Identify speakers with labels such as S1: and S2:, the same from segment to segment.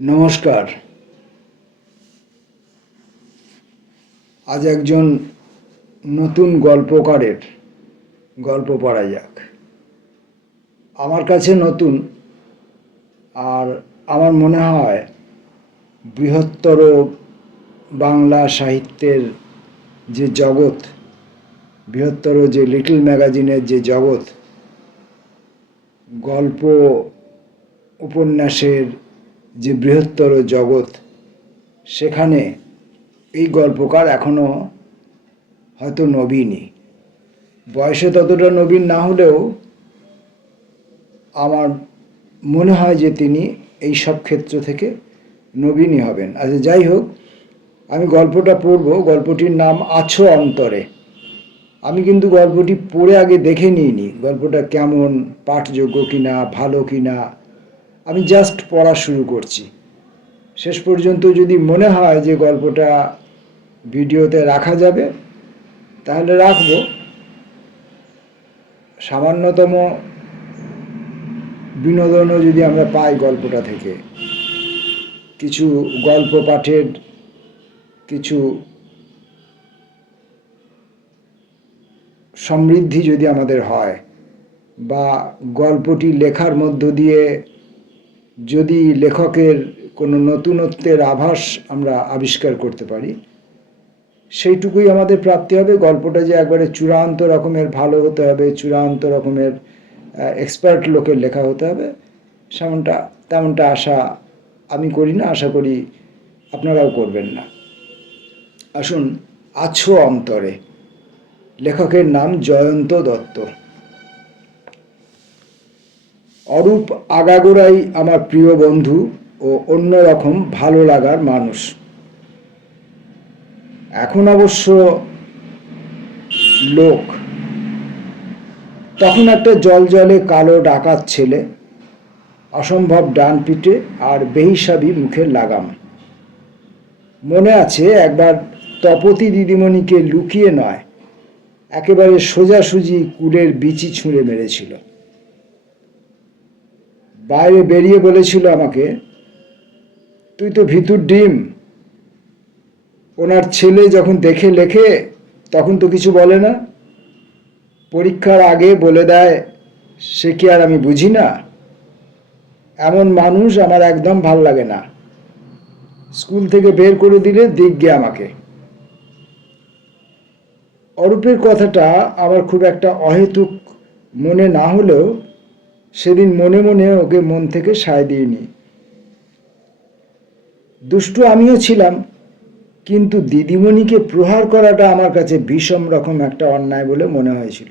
S1: নমস্কার। আজ একজন নতুন গল্পকারের গল্প পড়া যাক। আমার কাছে নতুন আর আমার মনে হয় বৃহত্তর বাংলা সাহিত্যের যে জগৎ, বৃহত্তর যে লিটল ম্যাগাজিনের যে জগৎ, গল্প, উপন্যাসের যে বৃহত্তর জগৎ, সেখানে এই গল্পকার এখনও হয়তো নবীনই। বয়সে ততটা নবীন না হলেও আমার মনে হয় যে তিনি এই সব ক্ষেত্র থেকে নবীনই হবেন। আচ্ছা যাই হোক, আমি গল্পটা পড়ব। গল্পটির নাম আছো অন্তরে। আমি কিন্তু গল্পটি পড়ে আগে দেখে নিইনি। গল্পটা কেমন, পাঠযোগ্য কিনা, ভালো কিনা আমি জাস্ট পড়া শুরু করছি। শেষ পর্যন্ত যদি মনে হয় যে গল্পটা ভিডিওতে রাখা যাবে, তাহলে রাখব। সামান্যতম বিনোদনও যদি আমরা পাই গল্পটা থেকে। কিছু গল্প পাঠের কিছু সমৃদ্ধি যদি আমাদের হয়, বা গল্পটি লেখার মধ্য দিয়ে যদি লেখকের কোনো নতুনত্বের আভাস আমরা আবিষ্কার করতে পারি, সেইটুকুই আমাদের প্রাপ্তি হবে। গল্পটা যে একবারে চূড়ান্ত রকমের ভালো হতে হবে, চূড়ান্ত রকমের এক্সপার্ট লোকের লেখা হতে হবে, সেমনটা, তেমনটা আশা আমি করি না, আশা করি আপনারাও করবেন না। আসুন, আছো অন্তরে। লেখকের নাম জয়ন্ত দত্ত। অরূপ আগাগোড়াই আমার প্রিয় বন্ধু ও অন্যরকম ভালো লাগার মানুষ। এখন অবশ্য লোক। তখন একটা জল জলে কালো ডাকাত ছেলে, অসম্ভব ডান পিঠে আর বেহিসাবি মুখের লাগাম। মনে আছে একবার তপতি দিদিমণিকে লুকিয়ে নয়, একেবারে সোজাসুজি কুলের বিচি ছুঁড়ে মেরেছিল। বাইরে বেরিয়ে বলেছিল আমাকে, তুই তো ভিতুর ডিম। ওনার ছেলে যখন দেখে লেখে, তখন তো কিছু বলে না। পরীক্ষার আগে বলে দেয়, সে কি আর আমি বুঝি না? এমন মানুষ আমার একদম ভালো লাগে না। স্কুল থেকে বের করে দিলে দিগ্গে আমাকে। অরূপের কথাটা আমার খুব একটা অহেতুক মনে না হলেও সেদিন মনে মনে ওকে মন থেকে সায় দিইনি। দুষ্টু আমিও ছিলাম, কিন্তু দিদিমণিকে প্রহার করাটা আমার কাছে বিষম রকম একটা অন্যায় বলে মনে হয়েছিল।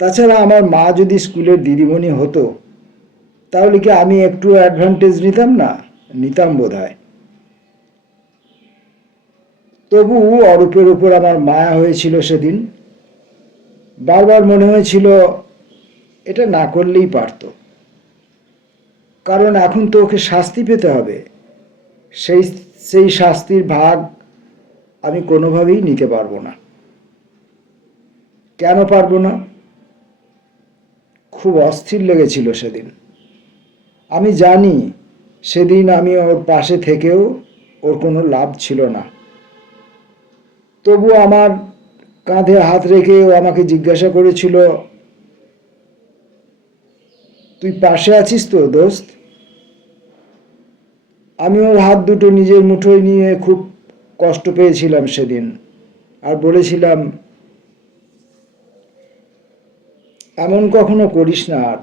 S1: তাছাড়া আমার মা যদি স্কুলের দিদিমণি হতো, তাহলে কি আমি একটু অ্যাডভান্টেজ নিতাম না? নিতাম বোধ হয় তবু অরূপের উপর আমার মায়া হয়েছিল সেদিন। বারবার মনে হয়েছিল এটা না করলেই পারত। কারণ এখন তো ওকে শাস্তি পেতে হবে। সেই সেই শাস্তির ভাগ আমি কোনোভাবেই নিতে পারব না। কেন পারব না? খুব অস্থির লেগেছিল সেদিন। আমি জানি সেদিন আমি ওর পাশে থেকেও ওর কোনো লাভ ছিল না। তবু আমার কাঁধে হাত রেখে ও আমাকে জিজ্ঞাসা করেছিল তুই পাশে আছিস তো, দোস্ত? আমি ওর হাত দুটো নিজের মুঠোয় নিয়ে খুব কষ্ট পেয়েছিলাম সেদিন। আর বলেছিলাম, এমন কখনো করিস না আর।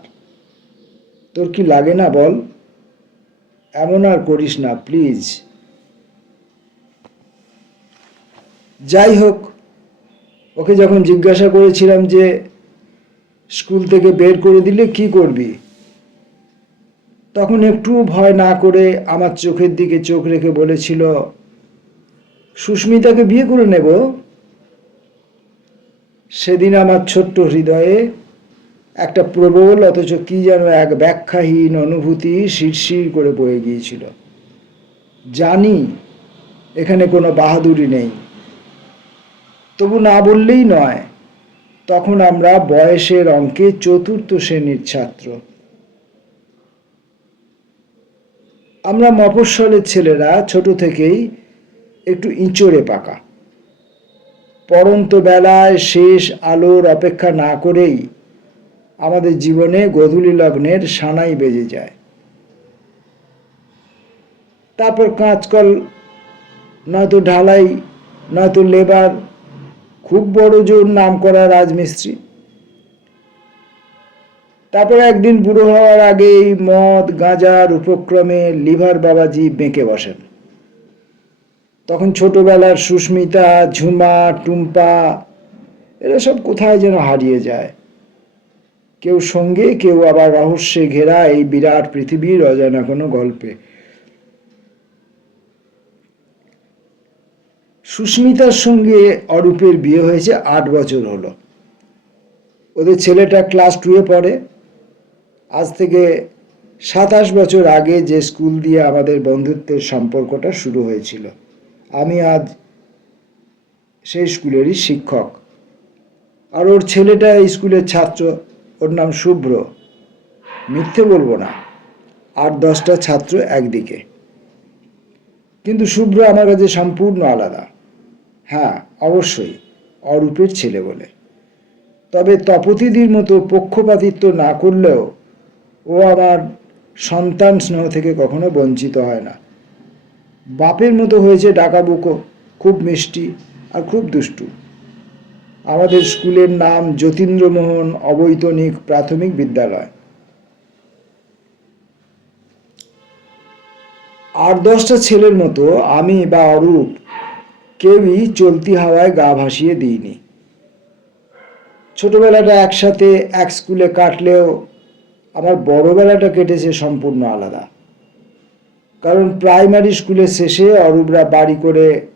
S1: তোর কি লাগে না বল? এমন আর করিস না, প্লিজ। যাই হোক, ওকে যখন জিজ্ঞাসা করেছিলাম যে, স্কুল থেকে বের করে দিলে কি করবি? তখন একটু ভয় না করে আমার চোখের দিকে চোখ রেখে বলেছিল সুস্মিতাকে বিয়ে করে নেব? সেদিন আমার ছোট্ট হৃদয়ে একটা প্রবল, অথচ কি যেন এক ব্যাখ্যাহীন অনুভূতি শিরশির করে বয়ে গিয়েছিল। জানি এখানে কোনো বাহাদুরি নেই। তবু না বললেই নয়, তখন আমরা বয়সের অঙ্কে চতুর্থ শ্রেণির ছাত্র। আমরা মফস্বলের ছেলেরা ছোট থেকেই একটু ইঁচড়ে পাকা। পরন্ত বেলায় শেষ আলোর অপেক্ষা না করেই আমাদের জীবনে গধূলি লগ্নের সানাই বেজে যায়। তারপর কাঁচকল, নয়তো ঢালাই, নয়তো লেবার, খুব বড় জোর নাম করা রাজমিস্ত্রি। তারপর একদিন বুড়ো হওয়ার আগেই মদ, গাঁজার উপক্রমে লিভার বাবাজি বেঁকে বসেন। তখন ছোটবেলার সুস্মিতা, ঝুমা, টুম্পা, এরা সব কোথায় যেন হারিয়ে যায়। কেউ সঙ্গে, কেউ আবার রহস্যে ঘেরা এই বিরাট পৃথিবীর অজানা কোনো গল্পে। সুস্মিতার সঙ্গে অরূপের বিয়ে হয়েছে আট বছর হলো। ওদের ছেলেটা ক্লাস টুয়ে পড়ে। আজ থেকে সাতাশ বছর আগে যে স্কুল দিয়ে আমাদের বন্ধুত্বের সম্পর্কটা শুরু হয়েছিল, আমি আজ সেই স্কুলেরই শিক্ষক। আর ওর ছেলেটা স্কুলের ছাত্র, ওর নাম শুভ্র। মিথ্যে বলব না, আট দশটা ছাত্র একদিকে। কিন্তু শুভ্র আমার কাছে সম্পূর্ণ আলাদা। হ্যাঁ অবশ্যই, অরূপের ছেলে বলে। তবে তপতিদির মতো পক্ষপাতিত্ব না করলেও ও আমার সন্তান স্নেহ থেকে কখনো বঞ্চিত হয় না। বাপের মতো হয়েছে ডাকাবুকো খুব মিষ্টি আর খুব দুষ্টু। আমাদের স্কুলের নাম যতীন্দ্রমোহন অবৈতনিক প্রাথমিক বিদ্যালয়। আর দশটা ছেলের মতো আমি বা অরূপ কেউই চলতি হাওয়ায় গা ভাসিয়ে দিইনি। ছোটবেলাটা একসাথে এক স্কুলে কাটলেও আমার বড়বেলাটা কেটেছে সম্পূর্ণ আলাদা। কারণ প্রাইমারি স্কুলের শেষে অরূপরা বাড়ি করে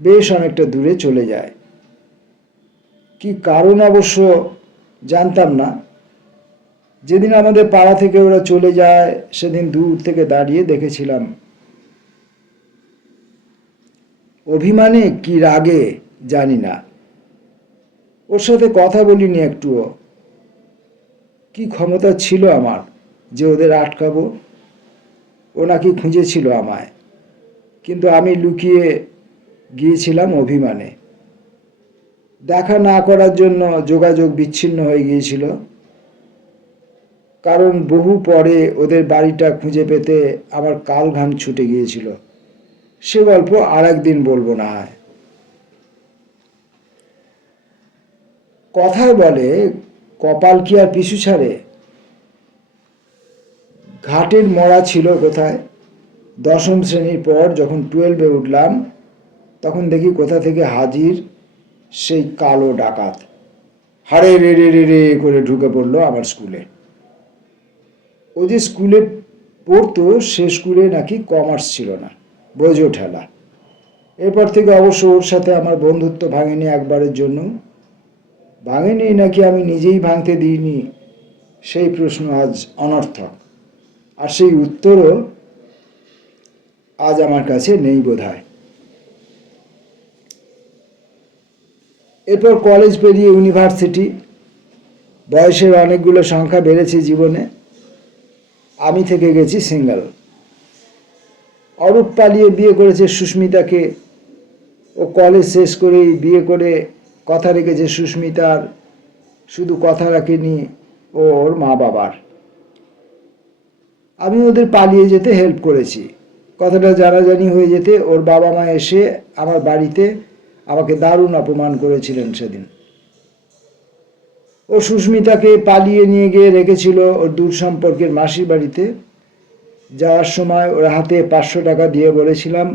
S1: বেশ অনেকটা দূরে চলে যায়। কি কারণ অবশ্য জানতাম না। যেদিন আমাদের পাড়া থেকে ওরা চলে যায়, সেদিন দূর থেকে দাঁড়িয়ে দেখেছিলাম। অভিমানে কি রাগে জানি না। ওর সাথে কথা বলিনি একটুও। কি ক্ষমতা ছিল আমার যে ওদের আটকাবো? ও নাকি খুঁজেছিল আমায়। কিন্তু আমি লুকিয়ে গিয়েছিলাম অভিমানে। দেখা না করার জন্য যোগাযোগ বিচ্ছিন্ন হয়ে গিয়েছিল। কারণ বহু পরে ওদের বাড়িটা খুঁজে পেতে আমার কাল ঘাম ছুটে গিয়েছিল। সে গল্প আর একদিন বলব না হয়। কথায় বলে কপাল কি আর পিছু ছাড়ে? ঘাটের মরা ছিল কোথায়? দশম শ্রেণির পর যখন টুয়েলভে উঠলাম, তখন দেখি কোথা থেকে হাজির সেই কালো ডাকাত। হারে রে রে রে রে করে ঢুকে পড়ল আমার স্কুলে। ও যে স্কুলে পড়তো, সে স্কুলে নাকি কমার্স ছিল না, বোঝো ঠেলা এরপর থেকে অবশ্য ওর সাথে আমার বন্ধুত্ব ভাঙেনি একবারের জন্য। ভাঙেনি নাকি আমি নিজেই ভাঙতে দিইনি? সেই প্রশ্ন আজ অনর্থক। আর সেই উত্তরও আজ আমার কাছে নেই বোধ হয় এরপর কলেজ পেরিয়ে ইউনিভার্সিটি বয়সের অনেকগুলো সংখ্যা বেড়েছে জীবনে। আমি থেকে গেছি সিঙ্গেল অরূপ পালিয়ে বিয়ে করেছে সুস্মিতাকে। ও কলেজ শেষ করেই বিয়ে করে কথা রেখেছে সুস্মিতার, শুধু কথা রাখেনি ওর মা বাবার। আমি ওদের পালিয়ে যেতে হেল্প করেছি। কথাটা জানাজানি হয়ে যেতে ওর বাবা মা এসে আমার বাড়িতে আমাকে দারুণ অপমান করেছিলেন সেদিন। ও সুস্মিতাকে পালিয়ে নিয়ে গিয়ে রেখেছিল ওর দূর সম্পর্কের মাসির বাড়িতে। যাওয়ার সময় ওর হাতে পাঁচশো টাকা দিয়ে বলেছিলাম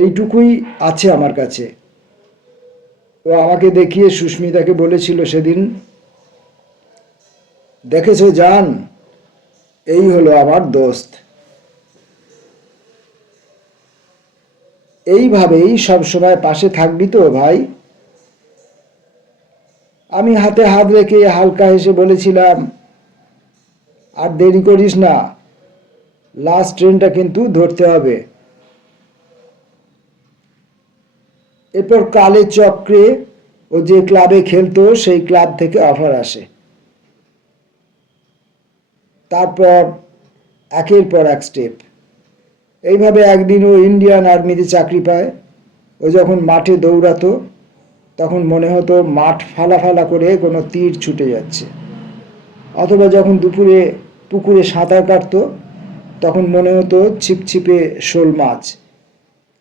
S1: এইটুকুই আছে আমার কাছে। ও আমাকে দেখিয়ে সুস্মিতাকে বলেছিল সেদিন, দেখেছ জান, এই হলো আমার দোস্ত। এইভাবেই সব সময় পাশে থাকবি তো ভাই। আমি হাতে হাত রেখে হালকা হেসে বলেছিলাম, আর দেরি করিস না লাস্ট ট্রেনটা কিন্তু ধরতে হবে। এরপর কালে চক্রে ও যে ক্লাবে খেলতো, সেই ক্লাব থেকে অফার আসে। তারপর একের পর এক স্টেপ। এইভাবে একদিন ও ইন্ডিয়ান আর্মিতে চাকরি পায়। ও যখন মাঠে দৌড়াতো, তখন মনে হতো মাঠ ফালা ফালা করে কোনো তীর ছুটে যাচ্ছে। অথবা যখন দুপুরে পুকুরে সাঁতার কাটতো, তখন মনে হতো ছিপছিপে শোল মাছ।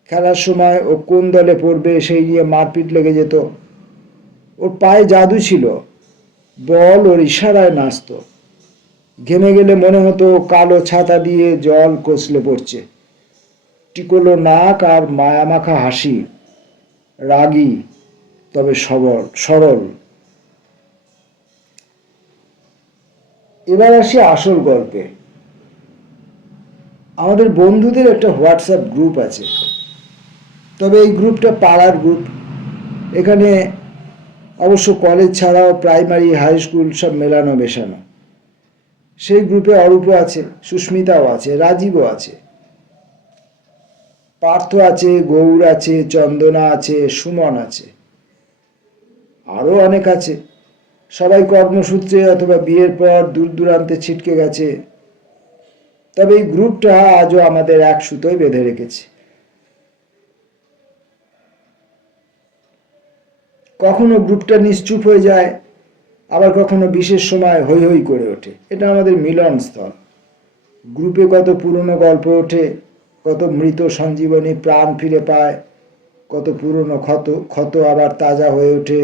S1: খেলার সময় ও কোন দলে পড়বে সেই নিয়ে মারপিট লেগে যেত। ওর পায়ে জাদু ছিল। বল ওর ইশারায় নাচতো। ঘেমে গেলে মনে হতো কালো ছাতা দিয়ে জল কষলে পড়ছে। টিকলো নাক আর মায়ামাখা হাসি। রাগী, তবে সবল, সরল। এবার আসি আসল গল্পে। আমাদের বন্ধুদের একটা হোয়াটসঅ্যাপ গ্রুপ আছে। তবে এই গ্রুপটা পাড়ার গ্রুপ। এখানে অবশ্য কলেজ ছাড়াও প্রাইমারি হাই স্কুল সব মেলানো, মেশানো। সেই গ্রুপে অরূপও আছে, সুস্মিতাও আছে, রাজীবও আছে। পার্থ আছে, গৌর আছে, চন্দনা আছে, সুমন আছে। আরও অনেক আছে। সবাই কর্মসূত্রে অথবা বিয়ের পর দূর দূরান্তে ছিটকে গেছে। তবে এই গ্রুপটা আজও আমাদের এক সুতোয় বেঁধে রেখেছে। কখনো গ্রুপটা নিশ্চুপ হয়ে যায়, আবার কখনো বিশেষ সময় হই হই করে ওঠে। এটা আমাদের মিলনস্থল গ্রুপে কত পুরনো গল্প ওঠে, কত মৃত সঞ্জীবনী প্রাণ ফিরে পায়, কত পুরনো ক্ষত ক্ষত আবার তাজা হয়ে ওঠে,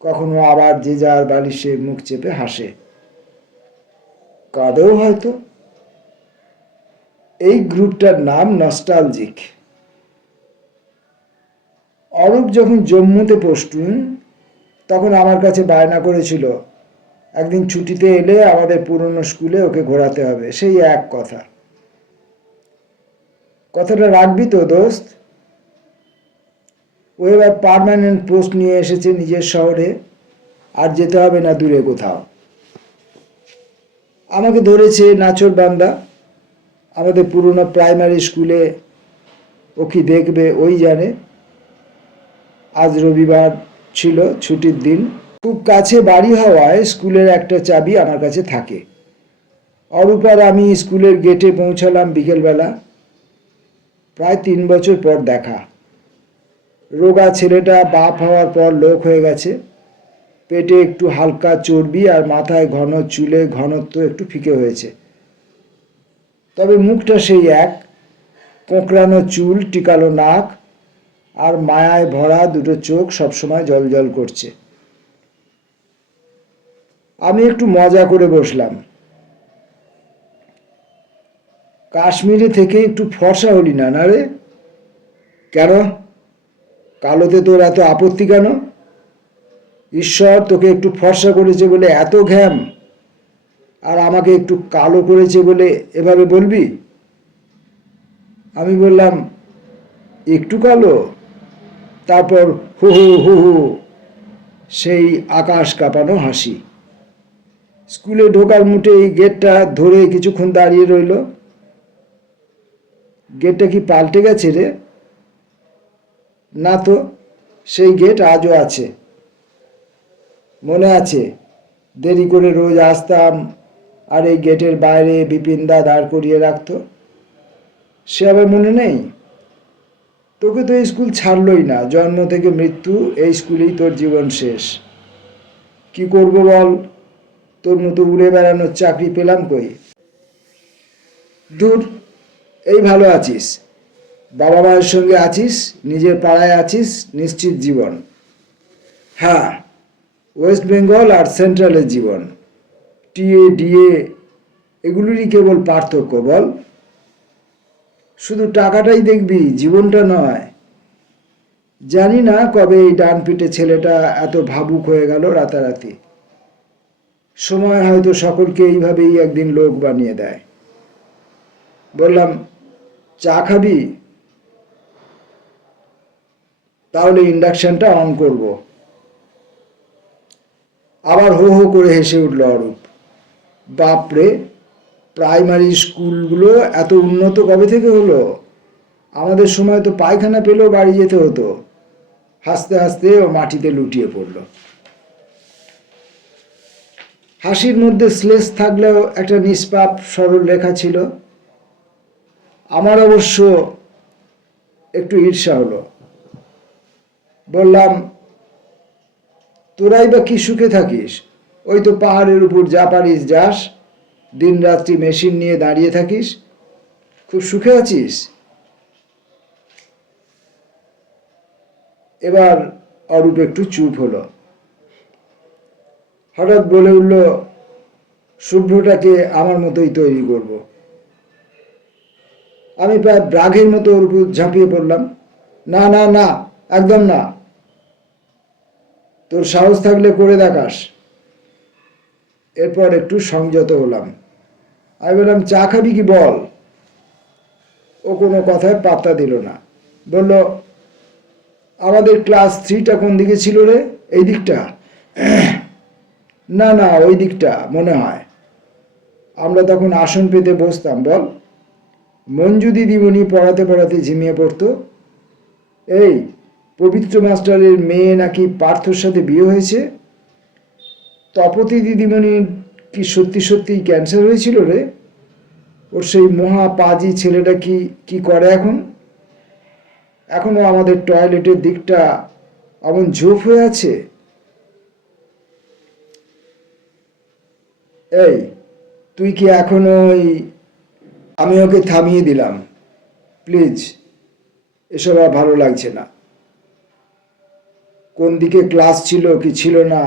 S1: কখনো আবার যে যার বালিশে মুখ চেপে হাসে। কাঁদেও হয়তো। এই গ্রুপটার নাম নস্টালজিক। অরূপ যখন জম্মুতে পষ্টুন তখন আমার কাছে বায়না করেছিল, একদিন ছুটিতে এলে আমাদের পুরনো স্কুলে ওকে ঘোরাতে হবে। সেই এক কথা। কথাটা রাখবি তো, দোস্ত। ও এবার পারমানেন্ট পোস্ট নিয়ে এসেছে নিজের শহরে, আর যেতে হবে না দূরে কোথাও। আমাকে ধরেছে নাচর বান্দা, আমাদের পুরনো প্রাইমারি স্কুলে ও কি দেখবে, ওই জানে। আজ রবিবার ছিল ছুটির দিন। খুব কাছে বাড়ি হওয়ায় স্কুলের একটা চাবি আমার কাছে থাকে। অরূপার আমি স্কুলের গেটে পৌঁছালাম বিকেলবেলা। প্রায় তিন বছর পর দেখা। রোগা ছেলেটা বাপ হওয়ার পর লোক হয়ে গেছে। পেটে একটু হালকা চর্বি আর মাথায় ঘন চুলে ঘনত্ব একটু ফিকে হয়েছে। তবে মুখটা সেই এক। কোঁকড়ানো চুল, টিকালো নাক আর মায়ায় ভরা দুটো চোখ সবসময় জল জল করছে। আমি একটু মজা করে বসলাম। কাশ্মীরে থেকে একটু ফর্সা হলি না না রে? কেন? কালোতে তোর এত আপত্তি কেন? ঈশ্বর তোকে একটু ফর্সা করেছে বলে এত ঘ্যাম, আর আমাকে একটু কালো করেছে বলে এভাবে বলবি? আমি বললাম, একটু কালো? তারপর হু হু হু হু, সেই আকাশ কাঁপানো হাসি। স্কুলে ঢোকার মুঠে এই গেটটা ধরে কিছুক্ষণ দাঁড়িয়ে রইল। গেটটা কি পাল্টে গেছে রে? না তো, সেই গেট আজও আছে। মনে আছে, দেরি করে রোজ আসতাম আর এই গেটের বাইরে বিপিনদা দাঁড় করিয়ে রাখতো। সে আবার মনে নেই? তোকে তো স্কুল ছাড়লই না। জন্ম থেকে মৃত্যু, এই স্কুলেই তোর জীবন শেষ। কি করব বল? তোর মতো উড়ে বেড়ানোর চাকরি পেলাম কই? দূর, এই ভালো আছিস। বাবা মায়ের সঙ্গে আছিস, নিজের পাড়ায় আছিস, নিশ্চিত জীবন। হ্যাঁ ওয়েস্ট বেঙ্গল আর সেন্ট্রালের জীবন। টিএ ডিএ এগুলোরই কেবল পার্থক্য বল। শুধু টাকাটাই দেখবি, জীবনটা নয়। জানি না কবে এই ডান পিঠে ছেলেটা এত ভাবুক হয়ে গেল রাতারাতি। সময় হয়তো সকলকে এইভাবেই একদিন লোক বানিয়ে দেয়। বললাম, চা খাবি? তাহলে ইন্ডাকশনটা অন করব। আবার হো হো করে হেসে উঠল অরূপ। বাপরে! প্রাইমারি স্কুলগুলো এত উন্নত কবে থেকে হলো? আমাদের সময় তো পায়খানা পেলেও বাড়ি যেতে হতো। হাসতে হাসতে ও মাটিতে লুটিয়ে পড়ল। হাসির মধ্যে শ্লেষ থাকলেও একটা নিষ্পাপ, সরল লেখা ছিল। আমার অবশ্য একটু ঈর্ষা হলো। বললাম, তোরাই বা কি সুখে থাকিস? ওই তো পাহাড়ের উপর যা পারিস যাস। দিন রাত্রি মেশিন নিয়ে দাঁড়িয়ে থাকিস। খুব সুখে আছিস। এবার অরূপ একটু চুপ হলো। হঠাৎ বলে উঠল শুভ্রটাকে আমার মতোই তৈরি করব। আমি প্রায় ব্রাঘের মতো ওর উপর ঝাঁপিয়ে পড়লাম। না না না, একদম না। তোর সাহস থাকলে করে দেখাস। এরপর একটু সংযত হলাম। আমি বললাম, চা খাবি কি? বল। ও কোনো কথায় পাত্তা দিল না। বলল, আমাদের ক্লাস থ্রিটা কোন দিকে ছিল রে? এই দিকটা? না না, ওই দিকটা, মনে হয়। আমরা তখন আসন পেতে বসতাম, বল। মঞ্জু দিদিমণি পড়াতে পড়াতে ঝিমিয়ে পড়তো। এই, পবিত্র মাস্টারের মেয়ে নাকি পার্থর সাথে বিয়ে হয়েছে? তপতি দিদিমণির কি সত্যি সত্যি ক্যান্সার হয়েছিল রে? ওর সেই মহা পাজি ছেলেটা কি কি করে এখন? এখনও আমাদের টয়লেটের দিকটা এমন ঝোপ হয়ে আছে? এই, তুই কি এখনও ওই, আমি ওকে থামিয়ে দিলাম। প্লিজ, এসব আর ভালো লাগছে না। কোন দিকে ক্লাস ছিল কি ছিল না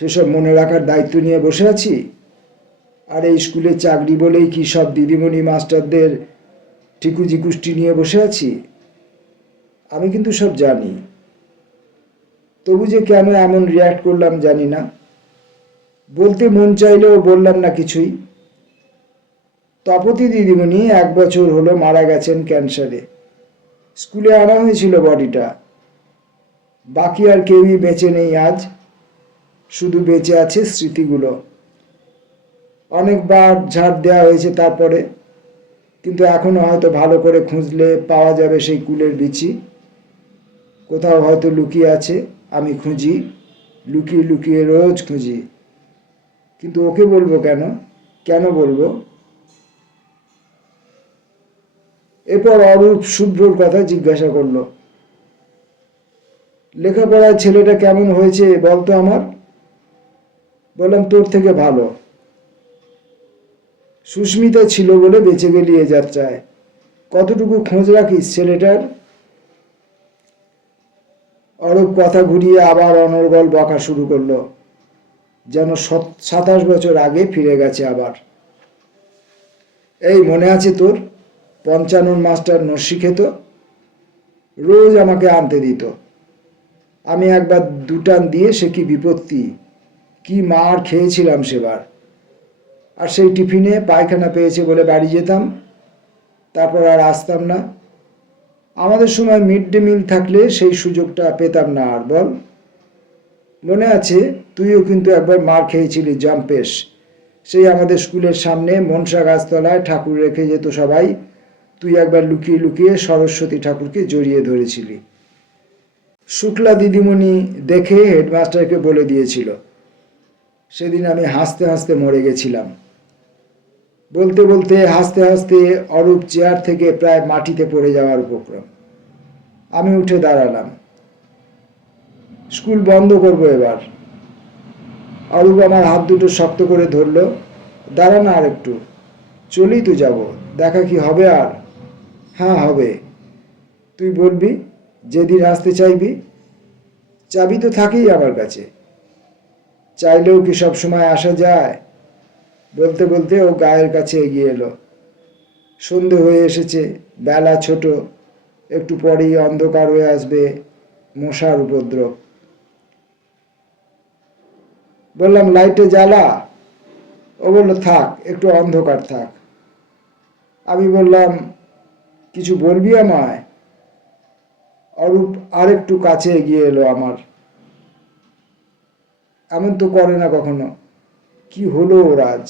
S1: সেসব মনে রাখার দায়িত্ব নিয়ে বসে আছি? আর এই স্কুলে চাকরি বলেই কি সব দিদিমণি মাস্টারদের ঠিকুজি কুষ্টি নিয়ে বসে আছি? আমি কিন্তু সব জানি। তবু যে কেন এমন রিয়াক্ট করলাম জানি না। বলতে মন চাইলেও বললাম না কিছুই। তপতি দিদিমণি এক বছর হলো মারা গেছেন ক্যান্সারে। স্কুলে আনা হয়েছিল বডিটা। বাকি আর কেউই বেঁচে নেই আজ। শুধু বেঁচে আছে স্মৃতিগুলো। অনেকবার ঝাড় দেওয়া হয়েছে তারপরে, কিন্তু এখনও হয়তো ভালো করে খুঁজলে পাওয়া যাবে সেই কুলের বিচি। কোথাও হয়তো লুকিয়ে আছে, আমি খুঁজি, লুকিয়ে লুকিয়ে রোজ খুঁজি। কিন্তু ওকে বলব কেন? কেন বলব? এরপর অরূপ শুভ্রর কথা জিজ্ঞাসা করল, লেখাপড়ায় ছেলেটা কেমন হয়েছে বলতো আমার? বললাম, তোর থেকে ভালো। সুস্মিতা ছিল বলে বেঁচে গেলি এ যাত্রায়। কতটুকু খোঁজ রাখিস, ছেলেটার? অরূপ কথা ঘুরিয়ে আবার অনর্গল বকা শুরু করল। যেন সাতাশ বছর আগে ফিরে গেছে আবার। এই, মনে আছে তোর? পঞ্চানন মাস্টার নস্যি খেত। রোজ আমাকে আনতে দিত। আমি একবার দুটান দিয়ে সে কি বিপত্তি? কি মার খেয়েছিলাম সেবার। আর সেই টিফিনে পায়খানা পেয়েছে বলে বাড়ি যেতাম, তারপর আর আসতাম না। আমাদের সময় মিড ডে মিল থাকলে সেই সুযোগটা পেতাম না আর, বল। মনে আছে, তুইও কিন্তু একবার মার খেয়েছিলি, জাম্পেশ। সেই আমাদের স্কুলের সামনে মনসা গাছতলায় ঠাকুর রেখে যেত সবাই। তুই একবার লুকিয়ে লুকিয়ে সরস্বতী ঠাকুরকে জড়িয়ে ধরেছিলি। শুক্লা দিদিমণি দেখে হেডমাস্টারকে বলে দিয়েছিল সেদিন আমি হাসতে হাসতে মরে গেছিলাম। বলতে বলতে হাসতে হাসতে অরূপ চেয়ার থেকে প্রায় মাটিতে পড়ে যাওয়ার উপক্রম। আমি উঠে দাঁড়ালাম। স্কুল বন্ধ করব এবার। অরূপ আমার হাত দুটো শক্ত করে ধরলো দাঁড়া না আর একটু। চলেই তো যাব। দেখা কি হবে আর? হ্যাঁ হবে। তুই বলবি, যেদিন আসতে চাইবি। চাবি তো থাকেই আমার কাছে। চাইলেও কি সব সময় আসা যায়? বলতে বলতে ও গায়ের কাছে এগিয়ে এলো। সন্ধে হয়ে এসেছে, বেলা ছোট। একটু পরেই অন্ধকার হয়ে আসবে মশার উপদ্রব। বললাম, লাইটে জ্বালা? ও বলল, থাক, একটু অন্ধকার থাক। আমি বললাম, কিছু বলবি আমায়? অরূপ আরেকটু কাছে এগিয়ে এলো আমার। এমন তো করে না কখনো। কি হলো ওর আজ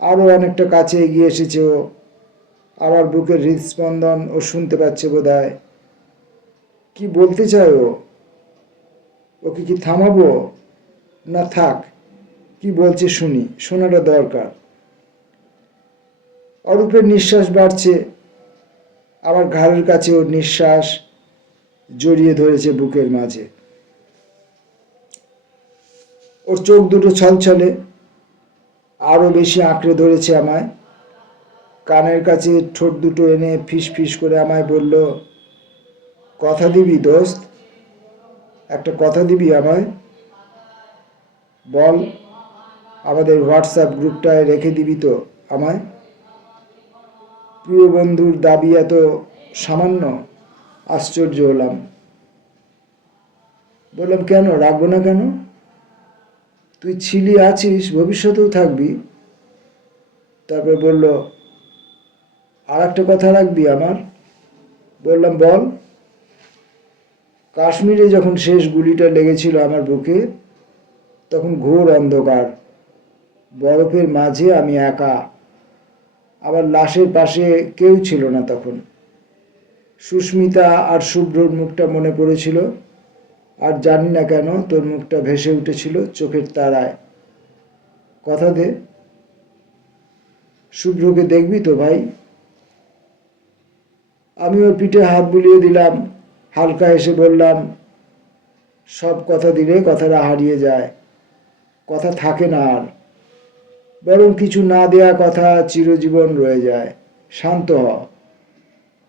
S1: আরও অনেকটা কাছে এগিয়ে এসেছে ও। আমার বুকের হৃদস্পন্দন ও শুনতে পাচ্ছে বোধ কি বলতে চায় ও? ওকে কি থামাবো? না থাক, কি বলছে শুনি, শোনাটা দরকার। অরূপের নিঃশ্বাস বাড়ছে আমার ঘাড়ের কাছে ওর নিঃশ্বাস জড়িয়ে ধরেছে বুকের মাঝে। ওর চোখ দুটো ছলছলে আরও বেশি আঁকড়ে ধরেছে আমায়। কানের কাছে ঠোঁট দুটো এনে ফিস ফিস করে আমায় বলল, কথা দিবি দোস্ত? একটা কথা দিবি আমায়? বল, আমাদের হোয়াটসঅ্যাপ গ্রুপটায় রেখে দিবি তো আমায়? প্রিয় বন্ধুর দাবি এত সামান্য? আশ্চর্য হলাম। বললাম, কেন? রাখব না কেন? তুই ছিলি, আছিস, ভবিষ্যতেও থাকবি। তারপর বলল আর একটা কথা রাখবি আমার। বললাম, বল। কাশ্মীরে যখন শেষ গুলিটা লেগেছিল আমার বুকে, তখন ঘোর অন্ধকার। বরফের মাঝে আমি একা। আবার লাশের পাশে কেউ ছিল না তখন। সুস্মিতা আর শুভ্রর মুখটা মনে পড়েছিল। আর জানি না কেন তোর মুখটা ভেসে উঠেছিল চোখের তারায়। কথা দে। শুভ্রকে দেখবি তো ভাই? আমি ওর পিঠে হাত বুলিয়ে দিলাম, হালকা এসে বললাম, সব কথা দিলে কথাটা হারিয়ে যায়। কথা থাকে না আর। বরং কিছু না দেয়া কথা চিরজীবন রয়ে যায়। শান্ত হ।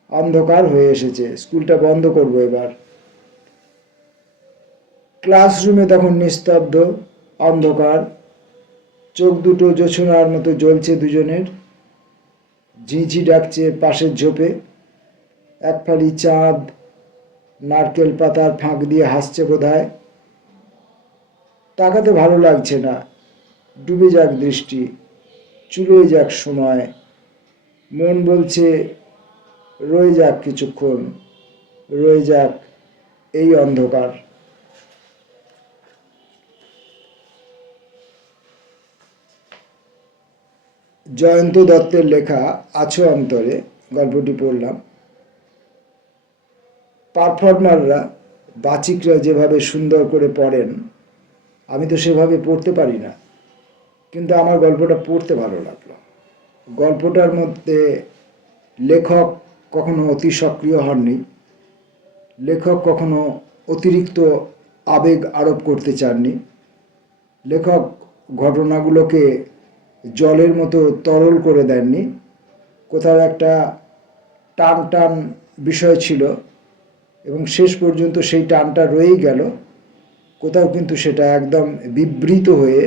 S1: অন্ধকার হয়ে এসেছে। স্কুলটা বন্ধ করব এবার। ক্লাসরুমে তখন নিস্তব্ধ, অন্ধকার। চোখ দুটো জোছনার মতো জ্বলছে দুজনের। ঝিঁঝি ডাকছে পাশের ঝোপে। এক ফালি চাঁদ নারকেল পাতার ফাঁক দিয়ে হাসছে বোধহয়। তাকাতে ভালো লাগছে না। ডুবে যাক দৃষ্টি। চুলোয় যাক সময়। মন বলছে, রয়ে যাক কিছুক্ষণ। রয়ে যাক এই অন্ধকার। জয়ন্ত দত্তের লেখা আছো অন্তরে, গল্পটি পড়লাম। পারফর্মাররা বাচিকরা যেভাবে সুন্দর করে পড়েন, আমি তো সেভাবে পড়তে পারি না, কিন্তু আমার গল্পটা পড়তে ভালো লাগল। গল্পটার মধ্যে লেখক কখনো অতি সক্রিয় হননি, লেখক কখনো অতিরিক্ত আবেগ আরোপ করতে চাননি, লেখক ঘটনাগুলোকে জলের মতো তরল করে দেননি। কোথাও একটা টান টান বিষয় ছিল এবং শেষ পর্যন্ত সেই টানটা রয়েই গেল। কোথাও কিন্তু সেটা একদম বিবৃত হয়ে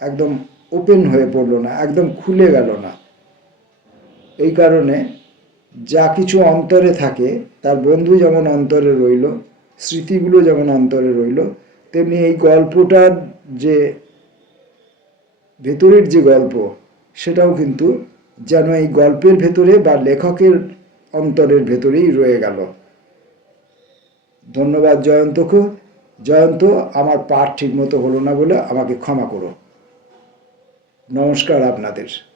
S1: একদম ওপেন হয়ে পড়ল না, একদম খুলে গেল না। এই কারণে যা কিছু অন্তরে থাকে, তার বন্ধু যেমন অন্তরে রইল, স্মৃতিগুলো যেমন অন্তরে রইল, তেমনি এই গল্পটার যে ভেতরের যে গল্প, সেটাও কিন্তু যেন এই গল্পের ভেতরে বা লেখকের অন্তরের ভেতরেই রয়ে গেল। ধন্যবাদ জয়ন্তকে। জয়ন্ত, আমার পাঠ ঠিক মতো হলো না বলে আমাকে ক্ষমা করো। নমস্কার আপনাদের।